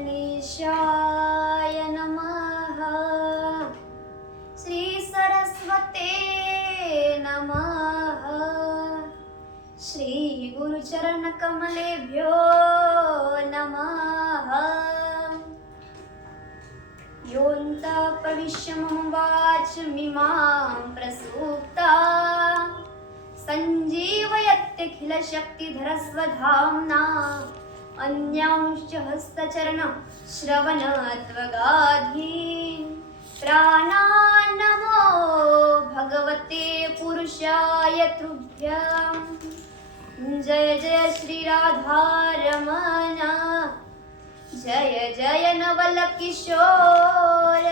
गणेशाय नमः। श्री सरस्वते नमः। श्री गुरुचरणकमलेभ्यो नमः। योऽन्तः प्रविश्य मम वाचमिमां प्रसूक्ता सञ्जीवयत्यखिलशक्तिधरस्वधाम्ना। अन्यांश्च हस्तचरण श्रवणत्वगाधीन् प्राणान्नमो भगवते पुरुषाय तुभ्यम्। जय जय श्रीराधारमण जय जय नवलकिशोर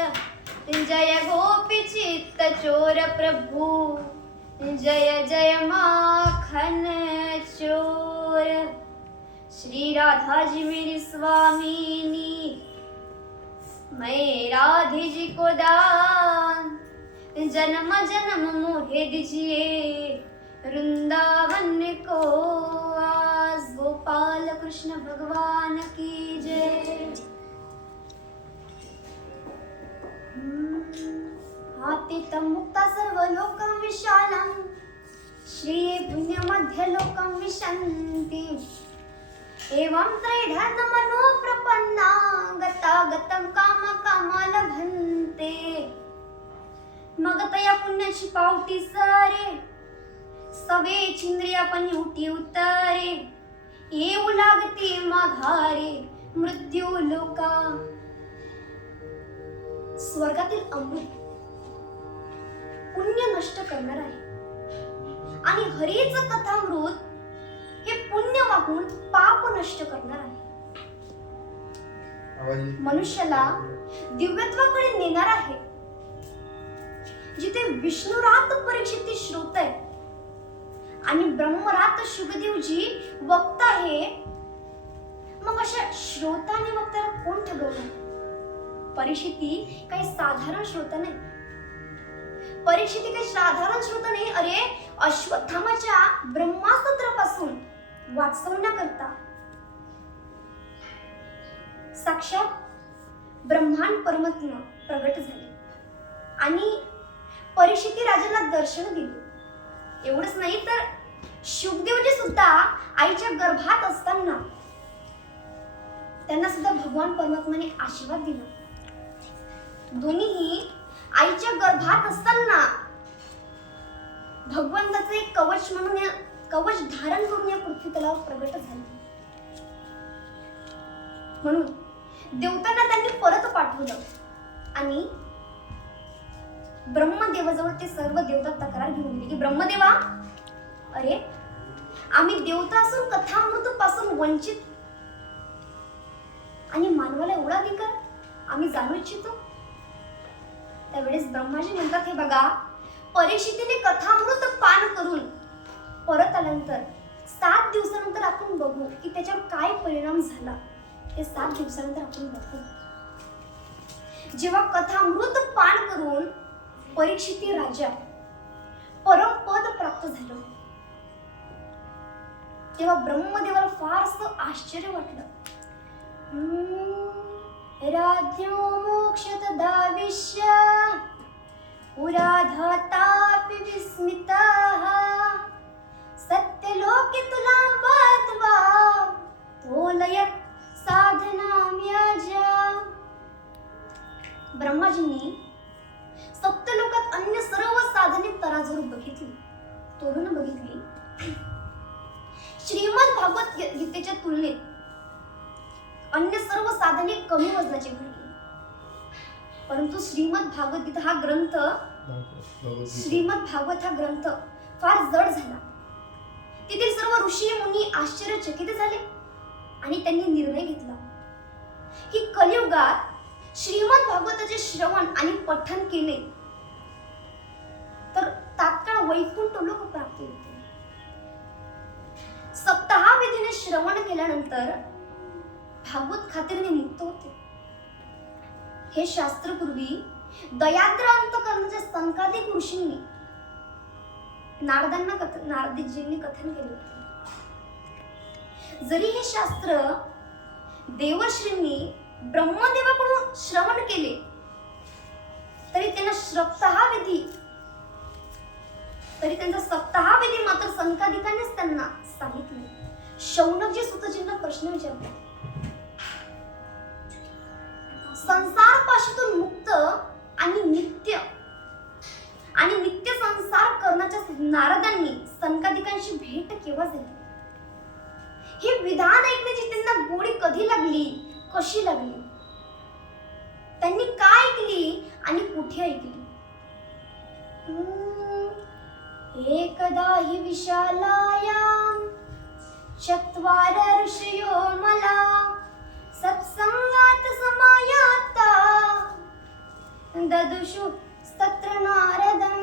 जय गोपी चित्त चोर प्रभु। श्री राधा जी मेरी स्वामिनी। मैं राधे जी को दान जन्म जन्म मोहे दीजिए वृंदावन को आज गोपाल कृष्ण भगवान की जय। आतिथं मुक्ता सर्वलोकं विशालं श्रिये पुण्यमध्यलोकं विशन्ति। एवं त्रैधर्ममनो प्रपन्ना गतागतं कामकामा लभन्ते मग तया पुण्याची पावटी सारे सवे चिंद्रियापणी उठी उतारे येऊ लागते माघारे मृत्यू लोका। स्वर्गातील अमृत पुण्य नष्ट करणार आहे. आणि हरीच कथामृत पुण्य वाहून पाप नष्ट करणार आहे. मनुष्याला दिव्यत्वाकडे नेणार आहे. जिथे विष्णुरात परीक्षित श्रोत आहे आणि ब्रह्मरात शुभदेवजी वक्ता आहे मग अशा श्रोता आणि वक्त्याला कोण ठरवलं परीक्षिती काही साधारण श्रोता नाही. परीक्षिती काही साधारण श्रोता नाही. अरे अश्वत्थामाच्या ब्रह्मास्त्रापासून वाचवण्याकरता साक्षात ब्रह्मांड परमात्मा प्रगट झाले. आणि परीक्षिती राजाला दर्शन दिले. एवढंच नाही तर शुभदेवजी सुद्धा आईच्या गर्भात असताना त्यांना सुद्धा भगवान परमात्माने आशीर्वाद दिला. दोन्हीही आईच्या गर्भात असताना भगवंताचं एक कवच म्हणून कवच धारण करून या पृथ्वी तलावर प्रगट झाले. म्हणून देवतांना त्यांनी परत पाठवलं. आणि ब्रह्मदेवाजवळ ते सर्व देवता तक्रार घेऊन गेले की ब्रह्मदेवा अरे आम्ही देवता असून कथामृत पासून वंचित. आणि मानवाला एवढा अधिकार आम्ही जाणू इच्छितो? त्यावेळेस ब्रह्माजी म्हणतात हे बघा परीक्षितीने कथामृत पान करून परत आल्यानंतर सात दिवसानंतर आपण बघू की त्याच्यावर काय परिणाम झाला. हे सात दिवसानंतर आपण बघू. जेव्हा कथामृत पान करून परीक्षिती राजा परमपद प्राप्त झालं. तेव्हा ब्रह्मदेवाला फारस आश्चर्य वाटलं. राज्यो मोक्षत दाविष्य पुराधातापि विस्मिताः सत्यलोके तुलां बद्ध्वा तोलयत् साधनां याजा। ब्रह्माजींनी सप्तलोकात अन्य सर्व साधने तराजूर बघितली तोडून बघितली. श्रीमद भागवत गीतेच्या तुलनेत अन्य सर्व साधने कमी वजनाची घडली परंतु श्रीमद भागवत गीता हा ग्रंथ. श्रीमद भागवत हा ग्रंथ फार जड झाला. तेथील सर्व ऋषी मुनी आश्चर्यचकित झाले आणि त्यांनी निर्णय घेतला की कलियुगात श्रीमद भागवताचे श्रवण आणि पठन केले तर तात्काळ वैकुंठ लोक प्राप्त होते. सप्ताहा विधीने श्रवण केल्यानंतर भागवत खात्रीने मुक्त होते. हे शास्त्रपूर्वी दयाद्र अंतकरणाच्या संकाधिक ऋषींनी नारदांना कथ नारदीजींनी कथन केले जरी हे शास्त्र देवश्रींनी ब्रह्मदेवाकडून श्रवण केले तरी त्यांना श्रप्तहा विधी तरी त्यांचा सप्ताहाविधी मात्र संकाधिकांनीच त्यांना सांगितले. शौनकजी सुतजींना प्रश्न विचारले. संसार पाशीतून मुक्त आणि नित्य आणि नित्य संसार करण्याच्या नारदांनी संकाधिकांशी भेट केव्हा झाली? हे विधान ऐकण्याची त्यांना गोडी कधी लागली? कशी लागली? त्यांनी काय ऐकली आणि कुठे ऐकली? एकदा हि विशालायां चत्वार ऋषयो मला सत्संगात समायाता ददुषु तत्र नारदम।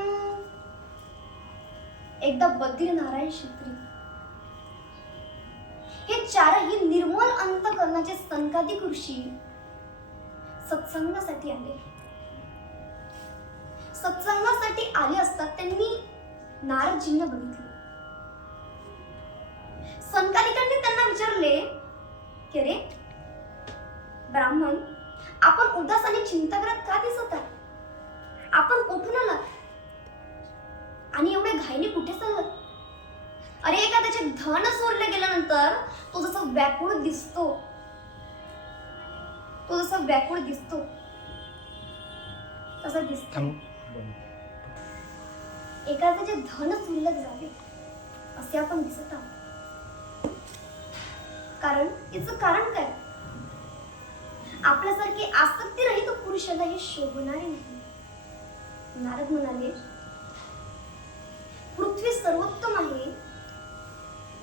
एकदा बद्री नारायण क्षत्रिय हे चारही निर्मल अंतकरणाचे संकाधिक ऋषी सत्संगासाठी आले. सत्संगासाठी आले असतात त्यांनी नारदजींना बघितले. संकालिकांनी त्यांना विचारले की रे ब्राह्मण आपण उदास आणि चिंताग्रस्त कुठून आलात आणि एवढे घाईने कुठे चाललात अरे एका त्याचे धन सोडले गेल्यानंतर तो जसा व्याकुळ दिसतो. तो जसा व्याकुळ दिसतो. तसा दिसतो. एखाद्याचे धन सुरलक जावे असे आपण दिसत आहोत. कारण याचं कारण काय? आपल्यासारखी आसक्ती रहित पुरुषाला हे शोभणारे नाही. नारद म्हणाले पृथ्वी सर्वोत्तम आहे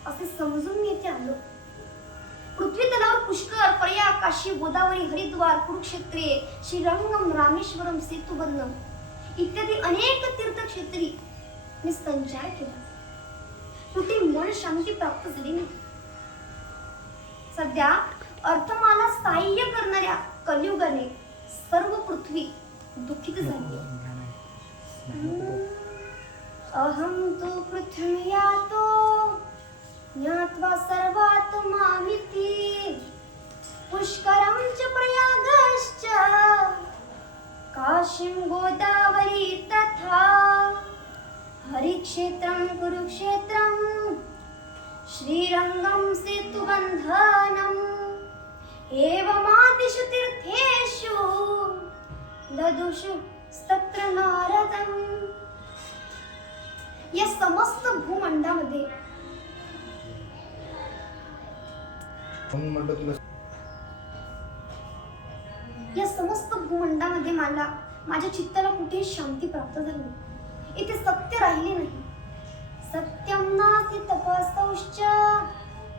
असे समजून मी येथे आलो. पृथ्वी तलावर पुष्कर पर्या काशी गोदावरी हरिद्वार कुरुक्षेत्रे श्रीरंगम रामेश्वरम सेतुबंधम इत्यादी अनेक तीर्थक्षेत्री मी संचार केला. कुठे मन शांती प्राप्त झाली नाही. सध्या अर्थमाला सहाय्य करणाऱ्या कलियुगाने सर्व पृथ्वी दुःखित झाली अहं तु पृथिव्यातो ज्ञात्वा सर्वात्मामिति पुष्करं च प्रयागश्च काशीं गोदावरी तथा। हरिक्षेत्रं कुरुक्षेत्रं श्रीरङ्गं सेतुबन्धनम् एवमादिषु तीर्थेषु ददुषु तत्र नारदम् या समस्त भूमंडामध्ये तुला या समस्त भूमंडामध्ये मला माझ्या चित्ताला कुठेही शांती प्राप्त झाली इथे सत्य राहिले नाही. सत्यम नास्ति तपसौश्च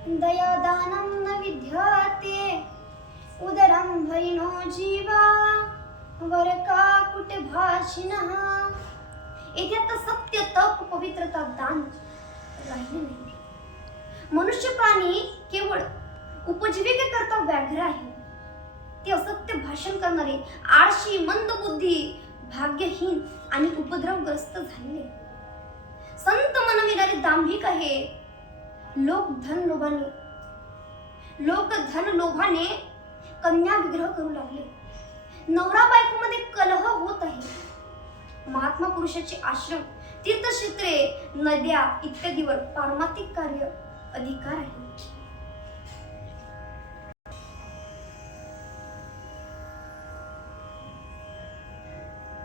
दयादानं न विद्याते. उदरं भरिणो जीवा. वरका कुटभाषिणः इथे आता सत्य तप पवित्रता दान राहिले नाही. मनुष्य प्राणी केवळ उपजीविकेकरता व्याघ्र आहे. ते असत्य भाषण करणारे आळशी मंदबुद्धी भाग्यहीन आणि उपद्रवग्रस्त झालेले. संत मनविणारे दांभिक आहे. लोक धन लोभाने लोक धन लोभाने कन्या विग्रह करू लागले. नवरा बायकोमध्ये कलह होत आहे. महात्मा पुरुषाचे आश्रम तीर्थक्षेत्रे नद्या इत्यादीवर पारमार्थिक कार्य अधिकार आहे.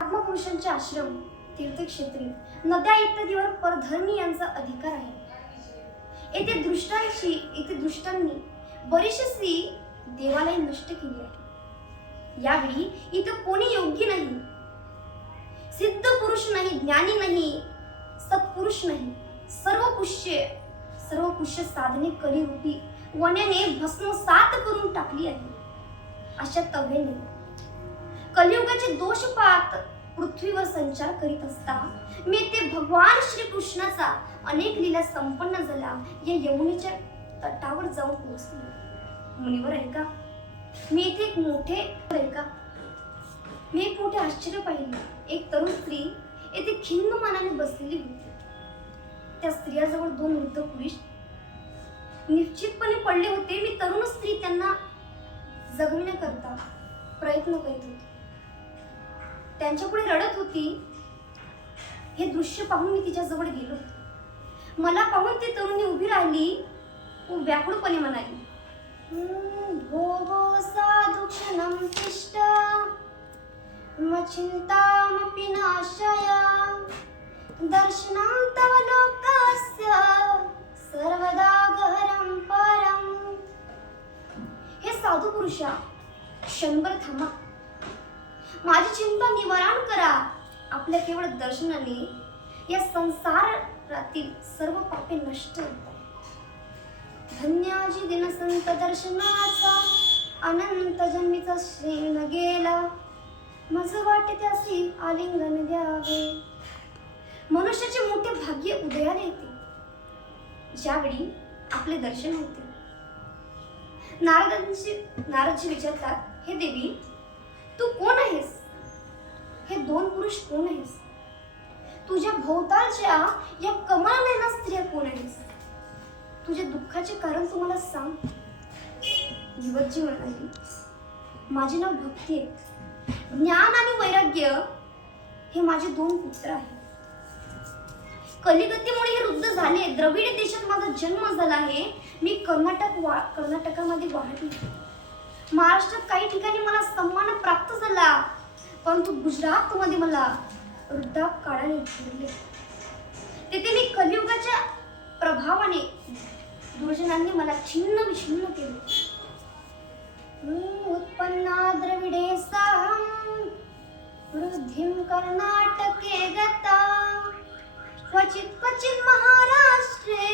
महात्मा आश्रम तीर्थक्षेत्री नद्या इत्यादीवर परधर्मी यांचा अधिकार आहे. येथे दृष्टांशी येथे दृष्टांनी बरीचशी देवालय नष्ट केली आहे यावेळी इथं कोणी योग्य नाही. सिद्ध पुरुष नाही ज्ञानी नाही सत्पुरुष नाही. सर्व पुष्य सर्व पुष्य साधने कलिरूपी वण्याने भस्मसात करून टाकली आहे. अशा तव्हेने कलियुगाचे दोष पाहत पृथ्वीवर संचार करीत असता मी ते भगवान श्री कृष्णाचा अनेक लीला संपन्न झाला या यमुनेच्या तटावर जाऊन पोहोचले. मुनीवर आहे का? मी इथे एक मोठे का? मी एक मोठे आश्चर्य पाहिले. एक तरुण स्त्री येथे खिन्न मनाने बसलेली होती. त्या स्त्रियाजवळ दोन वृद्ध पुरुष निश्चितपणे पडले होते. मी तरुण स्त्री त्यांना जगविण्याकरता करता प्रयत्न करीत होती. त्यांच्यापुढे रडत होती. हे दृश्य पाहून मी तिच्याजवळ गेलो मला पाहून ती तरुणी उभी राहिली व व्याकुळपणे म्हणाली भो भो साधु क्षणं तिष्ठ। मचिन्तामपि नाशय। दर्शनं तव लोकस्य सर्वदा गहरं परम् हे साधू पुरुषा क्षणभर थांबा। माझी चिंता निवारण करा। आपल्या केवळ दर्शनाने या संसारातील सर्व पापे नष्ट होतात धन्याजी दिनसंत दर्शनाचा अनंत जन्मीचा श्रेण गेला. मज वाटे त्यासी आलिंगन द्यावे. मनुष्याचे मोठे भाग्य उदयाला येते. ज्यावेळी आपले दर्शन होते. नारदांची नारदजी विचारतात हे देवी तू कोण आहेस? हे दोन पुरुष कोण आहेस? तुझ्या भोवतालच्या या कमळ स्त्रिया कोण आहेस? तुझ्या दुःखाचे कारण तू मला सांग. युवकजी म्हणाली माझे नाव भक्ती आहे. ज्ञान आणि वैराग्य हे माझे दोन पुत्र आहेत. कलिगतीमुळे हे वृद्ध झाले. द्रविड देशात माझा जन्म झाला आहे. मी कर्नाटक वा कर्नाटकामध्ये वाढली. महाराष्ट्रात काही ठिकाणी मला सन्मान प्राप्त झाला. परंतु गुजरातमध्ये मला वृद्धा काळाने तेथे मी कलियुगाच्या प्रभावाने दुर्जनांनी मला छिन्न विछिन्न केले. उत्पन्ना द्रविडे साहं वृद्धिम कर्नाटके गता क्वचित क्वचित महाराष्ट्रे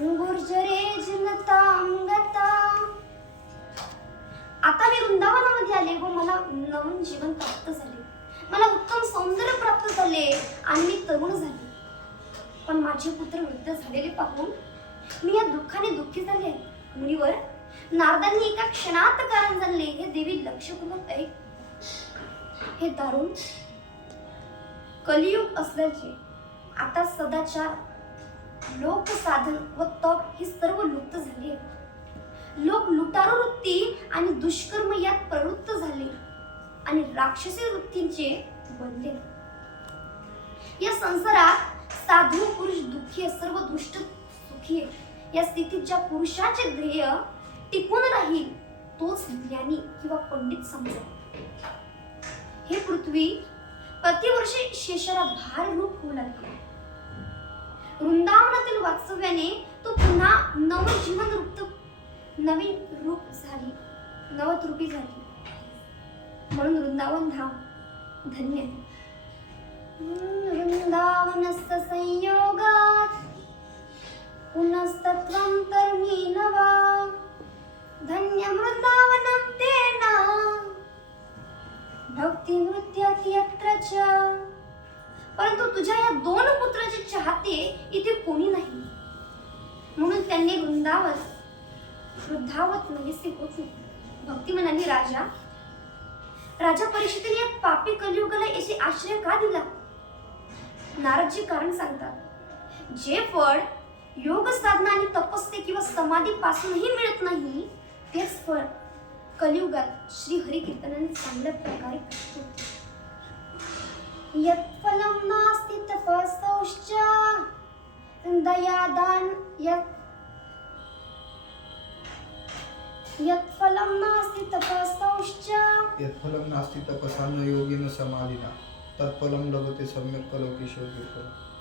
गुर्जरे जनतां गता. आता मी वृंदावनामध्ये आले व मला नवीन जीवन प्राप्त झाले. मला उत्तम सौंदर्य प्राप्त झाले आणि मी तरुण झाले. पण माझे पुत्र वृद्ध झालेले पाहून मी या दुःखाने दुःखी झाले मुनीवर नारदांनी एका क्षणात कारण झाले हे देवी लक्षपूर्वक ऐक. हे दारुण कलियुग असल्याचे आता सदाचार लोक साधन व तप ही सर्व लुप्त झाली लोक लुटारू वृत्ती आणि दुष्कर्म यात प्रवृत्त झाले आणि राक्षसी वृत्तींचे बनले. या संसारात साधू पुरुष दुःखी सर्व दुष्ट दुःखी आहे या स्थितीत ज्या पुरुषाचे ध्येय टिकून राहील तोच ज्ञानी किंवा पंडित समजा हे पृथ्वी प्रतिवर्षी शेषाला भार रूप होऊ लागले. वृंदावनातील वास्तव्याने तो पुन्हा नवजीवन रूप नवीन रूप झाली नवतृपी झाली. म्हणून वृंदावन धाम धन्य. आहे. संयोग पुनस्तत्वं तर्मी नवा धन्य वृंदावनं तेना। भक्ती नृत्यात यत्र च। परंतु तुझ्या या दोन पुत्राचे चाहते इथे कोणी नाही. म्हणून त्यांनी वृंदावन वृद्धावत नाहीसे होत नाही भक्ती म्हणाली राजा राजा परीक्षितीने या पापी कलियुगाला याचे आश्रय का दिला? नारदजी कारण सांगतात जे फळ योग साधना आणि तपस्ये किंवा समाधी पासूनही मिळत नाही तेच फळ कलियुगात श्री हरी कीर्तनाने चांगल्या प्रकारे यत्फलं नास्ति तपसौश्च दयादान यत् यत्फलं नास्ति तपसौश्च यत्फलं नास्ति तपसा न योगेन समाधिना तत्फलं लभते सम्यक् कलोकेशोग्यफलम्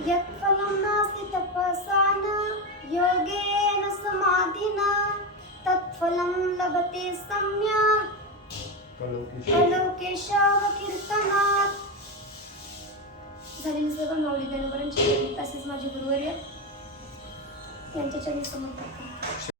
यत्फलं नास्ति तपसा न योगेन समाधिना तत्फलं लभते सम्यक्। कलोकेश अलोकेशावकीर्तनात् झालेली सर्व माऊली गणवरांची तसेच माझे गुरुवर्य यांच्या चरणी समर्पण